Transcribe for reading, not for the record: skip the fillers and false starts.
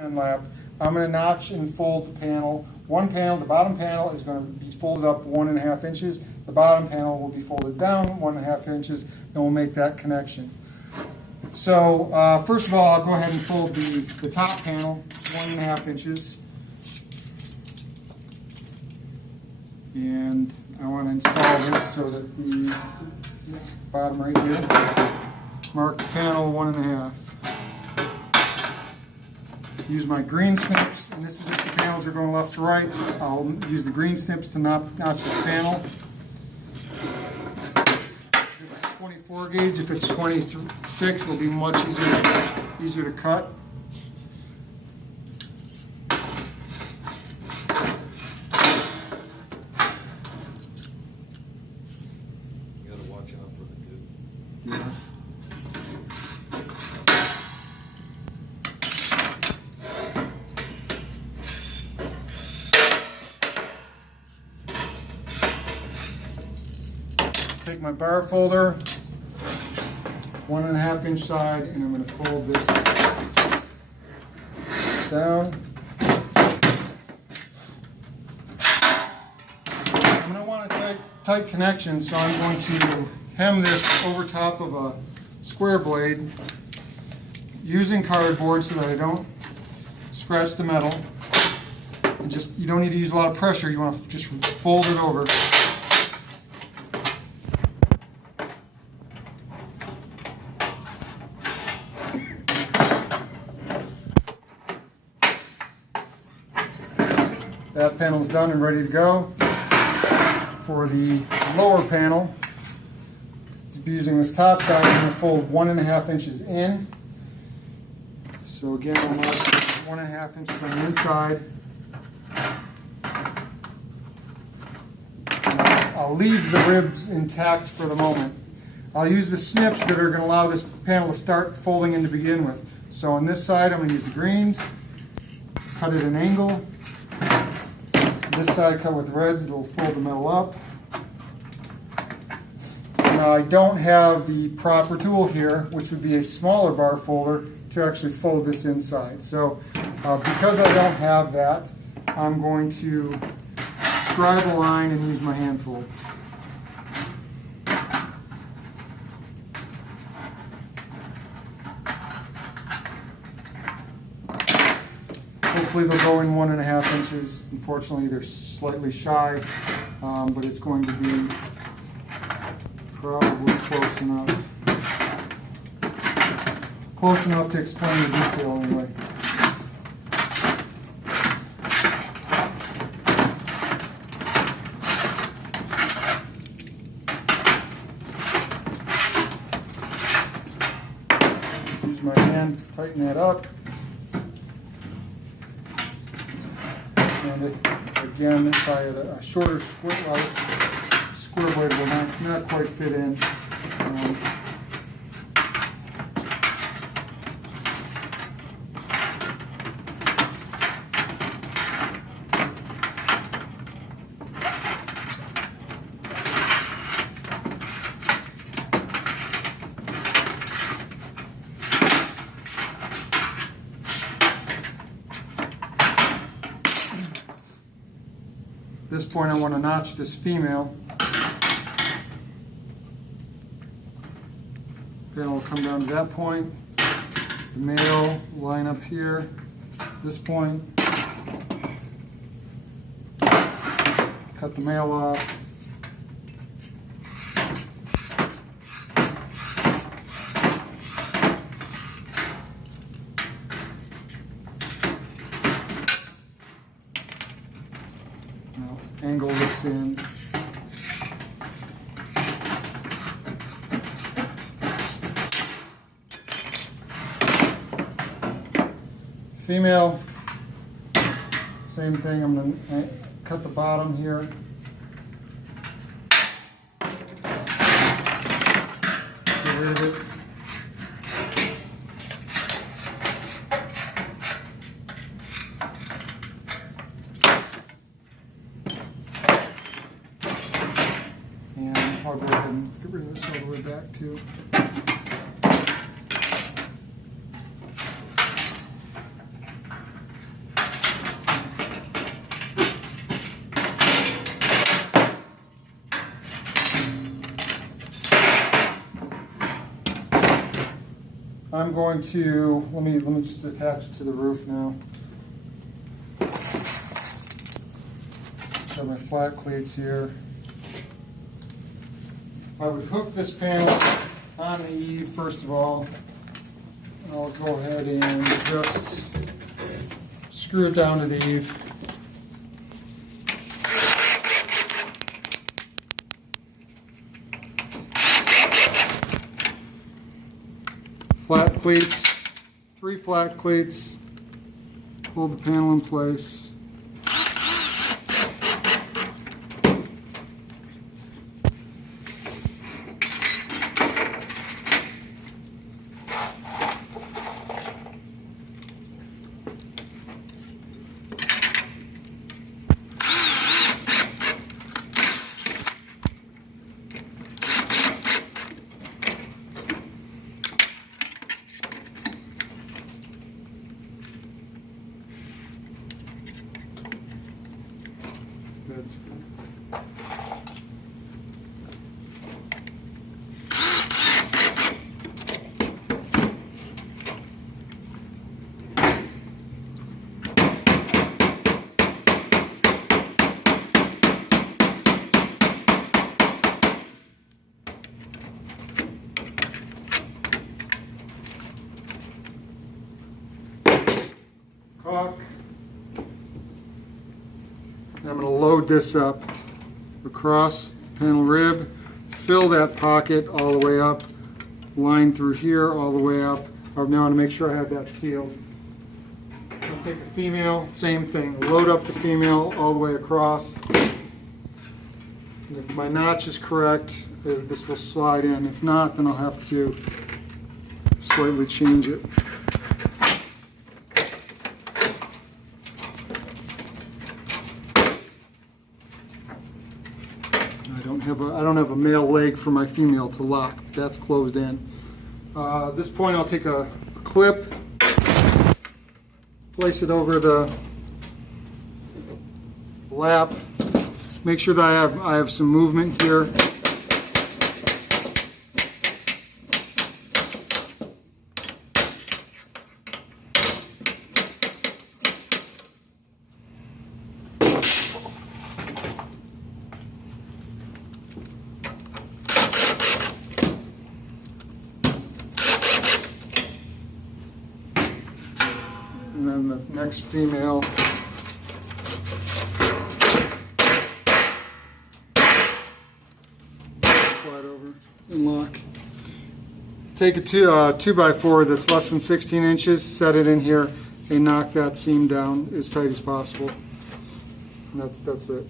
Endlap. I'm going to notch and fold the panel. One panel, the bottom panel, is going to be folded up 1.5 inches. The bottom panel will be folded down 1.5 inches, and we'll make that connection. So first of all, I'll go ahead and fold the top panel 1.5 inches. And I want to install this so that the bottom right here, mark panel 1.5. Use my green snips, and this is if the panels are going left to right. I'll use the green snips to notch this panel. This is 24 gauge. If it's 26, it'll be much easier to cut. You gotta watch out for the good. Yeah. Take my bar folder, 1.5 inch side, and I'm going to fold this down. I'm going to want a tight connection, so I'm going to hem this over top of a square blade using cardboard so that I don't scratch the metal. And you don't need to use a lot of pressure, you want to just fold it over. That panel's done and ready to go. For the lower panel, to be using this top side, I'm going to fold 1.5 inches in. So again, I'll mark 1.5 inches on the inside. I'll leave the ribs intact for the moment. I'll use the snips that are going to allow this panel to start folding in to begin with. So on this side, I'm going to use the greens, cut at an angle. This side cut with reds, it'll fold the metal up. Now I don't have the proper tool here, which would be a smaller bar folder, to actually fold this inside. So because I don't have that, I'm going to scribe a line and use my hand folds. Hopefully they'll go in 1.5 inches. Unfortunately, they're slightly shy, but it's going to be probably close enough. Close enough to explain the detail anyway. Use my hand to tighten that up. And again, if I had a shorter square blade will not quite fit in. At this point, I want to notch this female. Panel will come down to that point. The male will line up here, this point. Cut the male off. Angle this in. Female, same thing. I'm going to cut the bottom here. Get rid of it. I'll go ahead and get rid of this all the way back too. I'm going to, let me just attach it to the roof now. Got my flat cleats here. I would hook this panel on the eave first of all. I'll go ahead and just screw it down to the eave. Flat cleats, 3 flat cleats, hold the panel in place. That's caulk. I'm going to load this up across the panel rib, fill that pocket all the way up, line through here all the way up. I now want to make sure I have that sealed. I'll take the female, same thing, load up the female all the way across. And if my notch is correct, this will slide in. If not, then I'll have to slightly change it. I don't have a male leg for my female to lock. That's closed in. At this point, I'll take a clip, place it over the lap, make sure that I have some movement here. And then the next female. Slide over and lock. Take a 2x4 that's less than 16 inches, set it in here, and knock that seam down as tight as possible. And that's it.